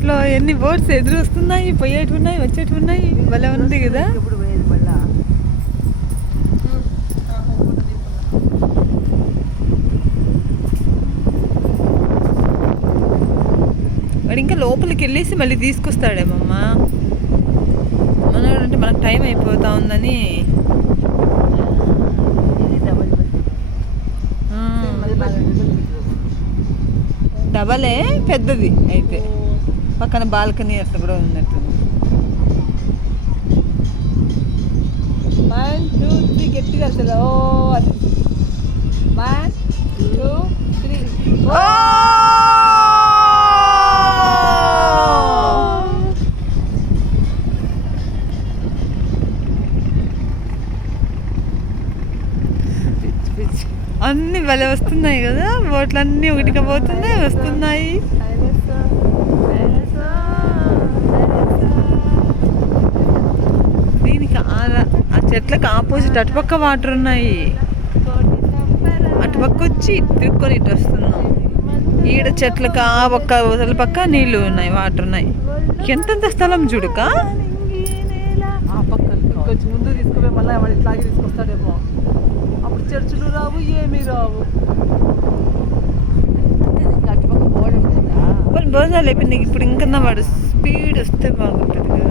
బోట్లో ఎన్ని బోట్స్ ఎదురు వస్తున్నాయి, పోయేటి ఉన్నాయి, వచ్చేటి ఉన్నాయి. భలే ఉంది కదా. వాడు ఇంకా లోపలికి వెళ్ళేసి మళ్ళీ తీసుకొస్తాడేమమ్మా. మనోడంటే మనకు టైం అయిపోతా ఉందని డబలే పెద్దది అయితే, పక్కన బాల్కనీ అట్లా కూడా ఉన్నట్టు. 1 2 3 గట్టిగా అసలు. ఓ అది 1 2 3. అన్నీ భలే వస్తున్నాయి కదా, బోట్లు అన్నీ ఒకటిగా పోతున్నాయి, వస్తున్నాయి. దీనికి ఆ చెట్లకు ఆపోజిట్ అటుపక్క వాటర్ ఉన్నాయి, అటుపక్క వచ్చి తిరుక్కొని ఇటు వస్తున్నాం. ఈడ చెట్లకు ఆ పక్క వదల పక్క నీళ్ళు ఉన్నాయి, వాటర్ ఉన్నాయి. ఎంతెంత స్థలం చూడుక. కొంచెం ముందు తీసుకుపోయి మళ్ళీ వాడు ఇట్లాగే తీసుకొస్తాడేమో. అప్పుడు చర్చిలు రావు, ఏమీ రావు. భోజనాలు అయిపోయింది. ఇప్పుడు ఇంకా వాడు స్పీడ్ వస్తే బాగుంటుంది కదా.